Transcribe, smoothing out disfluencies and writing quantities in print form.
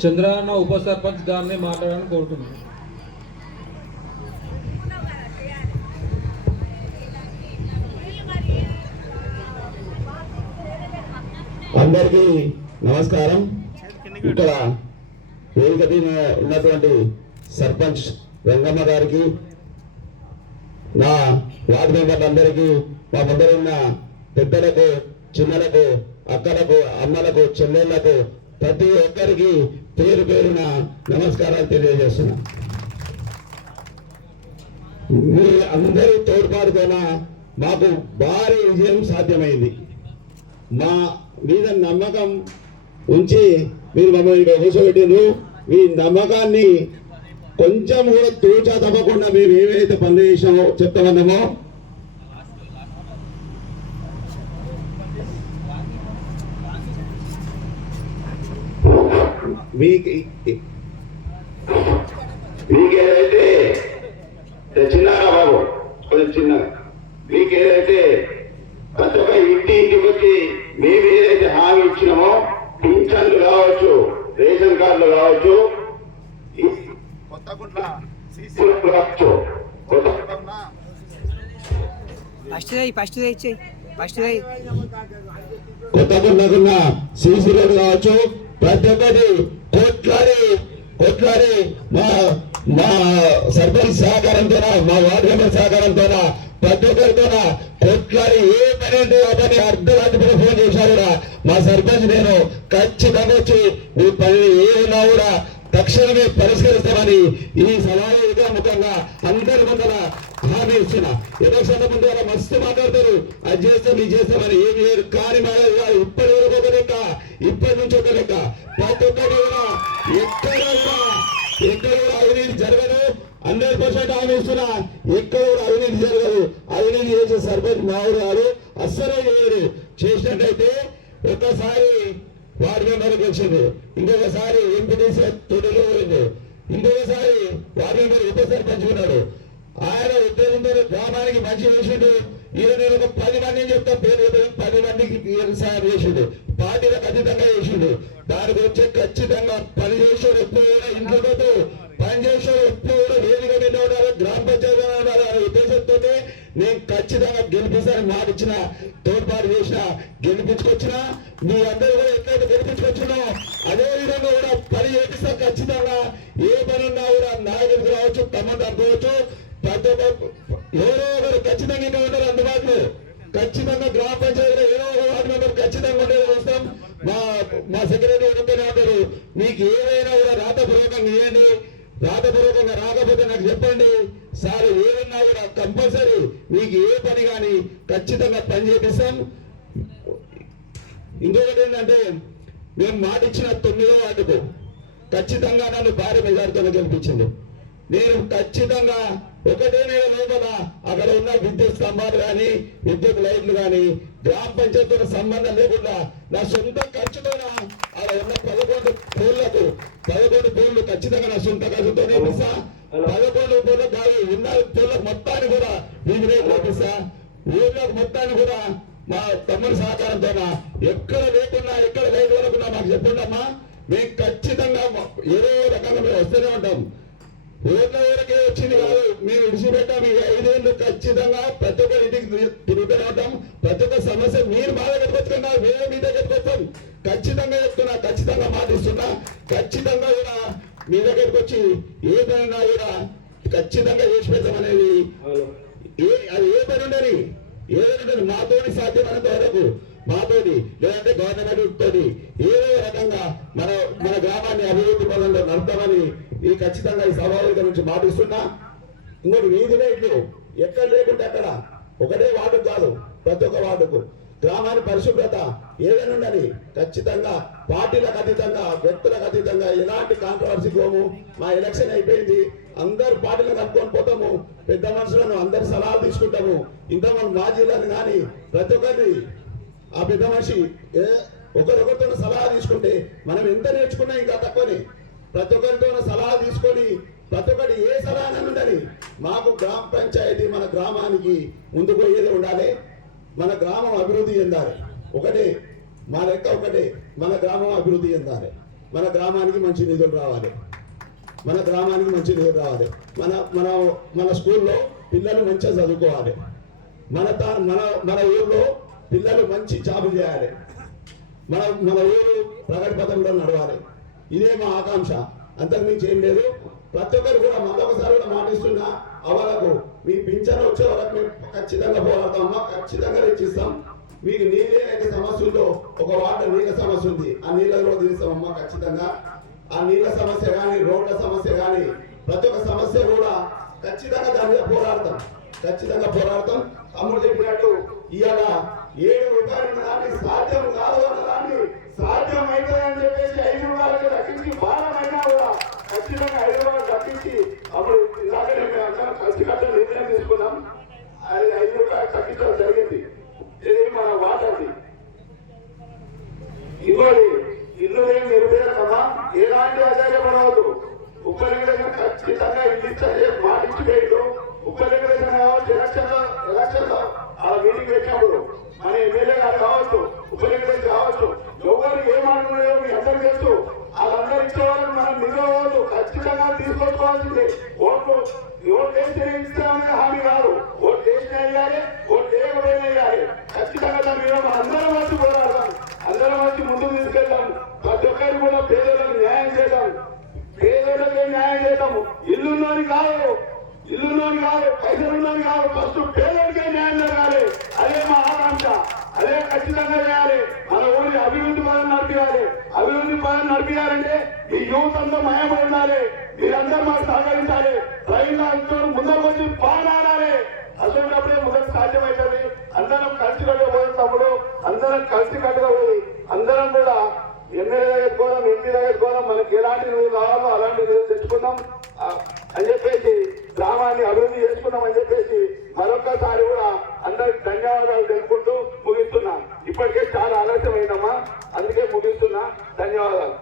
చంద్రన్న ఉప సర్పంచ్ గారిని మాట్లాడాలని కోరుతున్నాను. అందరికీ నమస్కారం. ఇక్కడ వేదిక మీద ఉన్నటువంటి సర్పంచ్ రంగమ్మ గారికి, నా వార్డు మెంబర్లందరికీ, మా ముందర ఉన్న పెద్దలకు, చిన్నలకు, అక్కలకు, అమ్మలకు, చెల్లెళ్లకు, ప్రతి ఒక్కరికి పేరు పేరున నమస్కారాలు తెలియజేస్తున్నా. మీ అందరి తోడ్పాటుతోన మాకు భారీ విజయం సాధ్యమైంది. మా మీద నమ్మకం ఉంచి మీరు మమ్మల్ని ఇక్కడ కూర్చోబెట్టిండ్రు. మీ నమ్మకాన్ని కొంచెం కూడా తూచా తప్పకుండా మేము ఏవైతే పనులు చేసామో చెప్తామన్నామో మీకేదైతే చిన్నగా బాబు కొంచెం చిన్నగా మీకేదైతే ప్రతి ఒక్క ఇంటికి వచ్చి మేము ఏదైతే హామీ ఇచ్చినామో పింఛన్లు కావచ్చు, రేషన్ కార్డులు కావచ్చు, కొత్తగుంట్ల కావచ్చు, కొత్తగుంట్లకున్న సీసీ రోడ్డు కావచ్చు, ప్రతి ఒక్కటి కొట్లాడి మా సర్పంచ్ సహకారంతో, మా వార్డు మెంబర్ సహకారంతో, ప్రతి ఒక్కరితో కొట్లాడి ఏ పని ఉంటే ఆ పని అర్ధరాత్రి ఫోన్ చేశారు కూడా మా సర్పంచ్ నేను ఖచ్చితంగా వచ్చి మీ పని ఏమైనా కూడా తక్షణమే పరిష్కరిస్తామని ఈ సమావేశ ముఖంగా అందరి ముందర హామీ ఇస్తున్నా. ఎలక్షన్ ముందు అలా మస్తు మాట్లాడతారు, అది చేస్తాం ఇది చేస్తామని. ఏమి లేదు, కానీ ఇప్పటి వరకు ఒక లెక్క, ఇప్పటి నుంచి ఒక లెక్క. ప్రతి ఒక్కటి కూడా ఎక్కడ కూడా అవినీతి జరగదు. 100% హామీ ఇస్తున్నా. ఎక్కడ కూడా అవినీతి జరగదు. అవినీతి చేసే సర్పంచ్ మావుడు గారు అస్సలే చేయరు. చేసినట్టయితే ఒక్కసారి వార్డు మెంబర్ గెలిచింది, ఇంకొకసారి ఎంపీటీసీ తొలిలో పోయింది, ఇంకొకసారి వార్డు మెంబర్ ఉప సర్పంచ్ ఉన్నాడు. ఆయన ఉద్యోగంతో గ్రామానికి మంచి చేసిండు. ఈరోజు నేను ఒక 10 మందిని చెప్తా, పేరు 10 మందికి సాయం చేసిండు, పార్టీలకు అతీతంగా చేసిండు. దానికి వచ్చే ఖచ్చితంగా పని చేసేవాడు ఎప్పుడు కూడా ఇంట్లో పని చేసేవాడు ఎప్పుడు కూడా వేదిక మీద ఉండాలి, గ్రామ పంచాయతీ ఉండాలి అనే ఉద్దేశంతో నేను ఖచ్చితంగా గెలిపిస్తానని మాట ఇచ్చిన, తోడ్పాటు చేసిన, గెలిపించుకొచ్చిన. మీ అందరూ కూడా ఎట్లయితే గెలిపించుకొచ్చినో అదే విధంగా కూడా పని చేపిస్తా. ఖచ్చితంగా ఏ పని ఉన్నా కూడా నాయకుడికి రావచ్చు, తమ్ముడు అనుకోవచ్చు, ప్రతి ఒక్క ఎవరో ఒకరు ఖచ్చితంగా ఇంకా ఉంటారు అందుబాటులో. ఖచ్చితంగా గ్రామ పంచాయతీలో ఏదో ఒక వార్డు మెంబర్ ఖచ్చితంగా ఉండేది వస్తాం. మా సెక్రటరీ ఉంటూనే ఉంటారు. మీకు ఏదైనా కూడా రాతపూర్వకంగా ఇవ్వండి, రాతపూర్వకంగా రాకపోతే నాకు చెప్పండి సార్. ఏదన్నా కూడా కంపల్సరీ మీకు ఏ పని కానీ ఖచ్చితంగా పని చేపిస్తాం. ఇంకొకటి ఏంటంటే, మేము మాట ఇచ్చిన 9వ వార్డుకు ఖచ్చితంగా నన్ను భారీ మెజారిటీతో గెలిపించింది. నేను ఖచ్చితంగా ఒకటే నెల లోపల అక్కడ ఉన్న విద్యుత్ స్తంభాలు కానీ, విద్యుత్ లైట్లు కానీ, గ్రామ పంచాయతీతో సంబంధం లేకుండా నా సొంత ఖర్చుతో అక్కడ ఉన్న 11 పోళ్లు ఖచ్చితంగా నా సొంత ఖర్చుతో నేర్పిస్తా. 11 పోళ్లు కాదు, ఉన్న పోళ్లకు మొత్తాన్ని కూడా మీకు రేపు నేర్పిస్తా. ఊళ్ళకు మొత్తాన్ని కూడా మా తమ్ముడి సహకారంతో ఎక్కడ లేకున్నా, ఎక్కడ లైట్ వరకున్నా మాకు చెప్పండమ్మా. మేము ఖచ్చితంగా ఏదో రకంగా మేము వస్తూనే ఉంటాం. ఊరికే వచ్చింది కాదు, మేము విడిచిపెట్టాం. ఈ 5 ఏళ్ళు ఖచ్చితంగా ప్రతి ఒక్క ఇంటికి తిరుగుతూనే ఉంటాం. ప్రతి ఒక్క సమస్య మీరు మా దగ్గరికి వచ్చుకున్నా, మేము మీ దగ్గరికి వస్తాం. ఖచ్చితంగా చెప్తున్నా, ఖచ్చితంగా మాటిస్తున్నా. ఖచ్చితంగా కూడా మీ దగ్గరికి వచ్చి ఏదైనా కూడా ఖచ్చితంగా చేసి పెడతామనేది. అది ఏ పని ఉండని, ఏదైనా మాతోని సాధ్యమైనంత వరకు మాతోటి, లేదంటే గవర్నమెంట్ తోటి ఏదో రకంగా మన గ్రామాన్ని అభివృద్ధి పనుల్లో నడతామని ఈ ఖచ్చితంగా ఈ సభావేదిక నుంచి మాటిస్తున్నా. ఇంకోటి వీధి లైట్లు ఎక్కడ లేకుంటే అక్కడ, ఒకటే వార్డుకు కాదు, ప్రతి ఒక్క వార్డుకు గ్రామాన్ని పరిశుభ్రత ఏదైనా ఉండని ఖచ్చితంగా పార్టీలకు అతీతంగా, వ్యక్తులకు అతీతంగా ఎలాంటి కాంట్రవర్సీ పోము. మా ఎలక్షన్ అయిపోయింది, అందరు పార్టీలకు అనుకొని పోతాము, పెద్ద మనుషులను అందరి సలహాలు తీసుకుంటాము. ఇంతమంది మాజీలను కానీ ప్రతి ఒక్కరిని ఆ పెద్ద మనిషి ఒకరికొకరితో సలహా తీసుకుంటే మనం ఎంత నేర్చుకున్నా ఇంకా తక్కువనే. ప్రతి ఒక్కరితో సలహా తీసుకొని ప్రతి ఒక్కటి ఏ సలహా ఉండని మాకు గ్రామ పంచాయతీ మన గ్రామానికి ముందుకు పోయేది ఉండాలి. మన గ్రామం అభివృద్ధి చెందాలి. ఒకటే మా లెక్క ఒకటే, మన గ్రామం అభివృద్ధి చెందాలి, మన గ్రామానికి మంచి నిధులు రావాలి, మన గ్రామానికి మంచి నిధులు రావాలి. మన మన మన స్కూల్లో పిల్లలు మంచిగా చదువుకోవాలి, మన ఊర్లో పిల్లలు మంచి జాబులు చేయాలి, మన ఊరు ప్రగతి పథంలో నడవాలి. ఇదే మా ఆకాంక్ష, అంతకుమించి ఏం లేదు. ప్రతి ఒక్కరు కూడా మరొకసారి కూడా మాటిస్తున్నా, అవలకు మీ పింఛన్ వచ్చే వరకు మేము ఖచ్చితంగా పోరాడతామమ్మా, ఖచ్చితంగా తెచ్చిస్తాం. మీకు నీళ్ళే అయితే సమస్య ఉందో, ఒక వాటర్ నీళ్ళ సమస్య ఉంది, ఆ నీళ్ళలో తీస్తామమ్మా ఖచ్చితంగా. ఆ నీళ్ళ సమస్య కానీ, రోడ్ల సమస్య కానీ, ప్రతి ఒక్క సమస్య కూడా ఖచ్చితంగా దాని మీద పోరాడతాం, ఖచ్చితంగా పోరాడతాం. తమ్ముడు చెప్పినట్టు ఇవాళ 7 రూపాయలు దాన్ని సాధ్యం కాదు అన్నదాన్ని సాధ్యం అవుతుందని చెప్పేసి 5 రూపాయలకు దక్కించి భారమైనా కూడా ఖచ్చితంగా 5 రూపాయలు దక్కించి అప్పుడు ఇలాగే అందరం కలిసికట్టు నిర్ణయం తీసుకున్నాం. అది 5 రూపాయలు తగ్గించడం జరిగింది. ఇది మన వాటది. ఇంకోటి ఇల్లు ఏం నిరుపేదకమా, ఎలాంటి అజాయపడవద్దు. ఉపనిర్దేశం ఖచ్చితంగా ఇల్లు ఇస్తే మాట ఇచ్చి వేయదు. ఉపనిర్దేశం కావచ్చు, ఎలక్షన్లో ఆ మీటింగ్ పెట్టినప్పుడు మన ఎమ్మెల్యే గారు కావచ్చు, ఉపనిర్దేశం కావచ్చు, ఎవరు ఏమాడుతున్నాయో మీ అందరూ తెలుసు. వాళ్ళందరూ ఇచ్చేవాళ్ళని మనం నిలవద్దు, ఖచ్చితంగా తీసుకొచ్చుకోవాల్సిందే. ఓట్లు వేసి ఇస్తామనే హామీ కాదు, ఓట్లు వేసిన వేయాలి, ఓట్లు వేయకపోయినా వేయాలి. ఖచ్చితంగా దాని మీద అందరం వచ్చి పోరాడదాం, అందరం వచ్చి ముందుకు తీసుకెళ్దాం. ప్రతి ఒక్కరు కూడా పేదలకు న్యాయం చేద్దాం, పేదలకే న్యాయం చేద్దాము. ఇల్లున్నోని కాదు, పైసలున్నోని కాదు, ఫస్ట్ పేదలకే న్యాయం జరగాలి. అదే మా ఆకాంక్ష, అదే ఖచ్చితంగా చేయాలి. మన ఊరి అభివృద్ధి పదం నడిపించాలి. అభివృద్ధి పదం నడిపించాలంటే ఈ యువత అంతా మయమై ఉండాలి. మీరందరూ మాకు సహకరించాలి. రైతులందరూ ముందుకు వచ్చి పాడాలి. అసలుప్పుడే ముందుకు సాధ్యమవుతుంది. అందరం కలిసి కట్టుగా పోయినప్పుడు అందరం కలిసి కట్టుగా పోయి అందరం కూడా ఎమ్మెల్యే దగ్గర పోదాం, ఎంపీ దగ్గర పోదాం, మనకి ఎలాంటి నిధులు కావాలో అలాంటి నిధులు తెచ్చుకుందాం అని చెప్పేసి గ్రామాన్ని అభివృద్ధి చేసుకున్నాం అని చెప్పేసి మరొకసారి కూడా అందరికి ధన్యవాదాలు తెలుపుకుంటూ ముగిస్తున్నా. ఇప్పటికే చాలా ఆలస్యం అయిందమ్మా, అందుకే ముగిస్తున్నా. ధన్యవాదాలు.